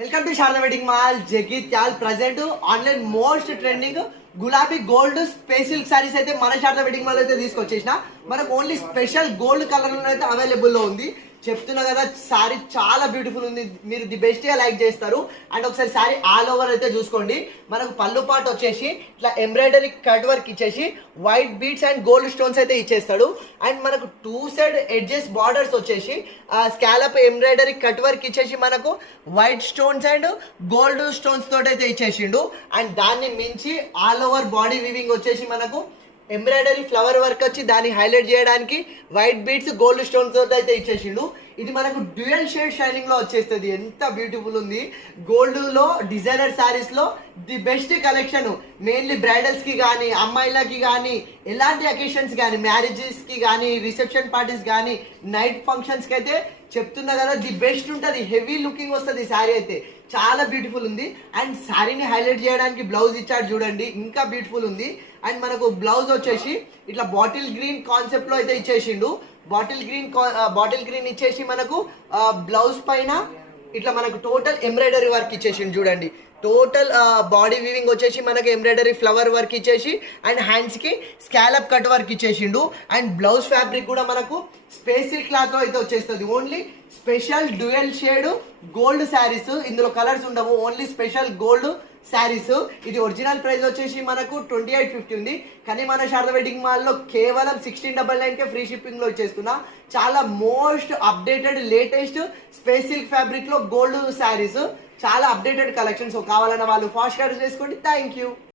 Welcome to Sharada wedding mall Jagtial. Present online most trending గులాబీ gold space silk saris అయితే మన Sharada wedding mall అయితే తీసుకొచ్చేసిన. మనకు ఓన్లీ స్పెషల్ గోల్డ్ కలర్ లో అయితే అవైలబుల్ లో ఉంది. చెప్తున్నా కదా, సారీ చాలా బ్యూటిఫుల్ ఉంది. మీరు ది బెస్ట్ గా లైక్ చేస్తారు. అండ్ ఒకసారి సారీ ఆల్ ఓవర్ అయితే చూసుకోండి. మనకు పళ్ళు పాటు వచ్చేసి ఇట్లా ఎంబ్రాయిడరీ కట్ వర్క్ ఇచ్చేసి white beads and gold stones అయితే ఇచ్చేస్తాడు. అండ్ మనకు టూ సైడ్ ఎడ్జెస్ బార్డర్స్ వచ్చేసి స్కాలప్ ఎంబ్రాయిడరీ కట్ వర్క్ ఇచ్చేసి మనకు white stones and gold stones తోటి అయితే ఇచ్చేసిండు. అండ్ దాన్ని మించి ఆల్ ఓవర్ బాడీ వీవింగ్ వచ్చేసి మనకు ఎంబ్రాయిడరీ ఫ్లవర్ వర్క్ వచ్చి దాన్ని హైలైట్ చేయడానికి వైట్ బీడ్స్ గోల్డ్ స్టోన్స్ తోటి అయితే ఇచ్చేసిండు. ఇది మనకు డ్యూయల్ షేడ్ షైనింగ్ లో వచ్చేస్తుంది. ఎంత బ్యూటిఫుల్ ఉంది. గోల్డ్ లో డిజైనర్ సారీస్ లో the best collection. Mainly bridals కి కానీ, అమ్మాయిలకి కానీ, ఎలాంటి అకేషన్స్ కానీ, మ్యారేజెస్ కి కానీ, రిసెప్షన్ పార్టీస్ కానీ, నైట్ ఫంక్షన్స్ కి అయితే చెప్తున్నా కదా, ది బెస్ట్ ఉంటుంది. హెవీ లుకింగ్ వస్తుంది శారీ అయితే. చాలా బ్యూటిఫుల్ ఉంది. అండ్ శారీని హైలైట్ చేయడానికి బ్లౌజ్ ఇచ్చాడు చూడండి, ఇంకా బ్యూటిఫుల్ ఉంది. అండ్ మనకు బ్లౌజ్ వచ్చేసి ఇట్లా బాటిల్ గ్రీన్ కాన్సెప్ట్ లో అయితే ఇచ్చేసిండు. బాటిల్ గ్రీన్ ఇచ్చేసి మనకు బ్లౌజ్ పైన ఇట్లా మనకు టోటల్ ఎంబ్రాయిడరీ వర్క్ ఇచ్చేసిండు చూడండి. టోటల్ బాడీ వీవింగ్ వచ్చేసి మనకు ఎంబ్రాయిడరీ ఫ్లవర్ వర్క్ ఇచ్చేసి అండ్ హ్యాండ్స్ కి స్కాలప్ కట్ వర్క్ ఇచ్చేసిండు. అండ్ బ్లౌజ్ ఫ్యాబ్రిక్ కూడా మనకు స్పేస్ సిల్క్ క్లాత్ అయితే వచ్చేస్తుంది. Only special dual shade gold saris. ఇందులో కలర్స్ ఉండవు, ఓన్లీ స్పెషల్ గోల్డ్ శారీస్. ఇది ఒరిజినల్ ప్రైస్ వచ్చేసి మనకు 2850 ఉంది. కానీ మన శారదా వెడ్డింగ్ మాల్ లో కేవలం 1699 ఫ్రీ షిప్పింగ్ లో ఇచ్చేస్తున్నా. చాలా most updated latest space silk fabric లో గోల్డ్ శారీస్. చాలా అప్డేటెడ్ కలెక్షన్స్. కావాలన్న వాళ్ళు ఫాస్ట్ గా చేసుకోండి. Thank you.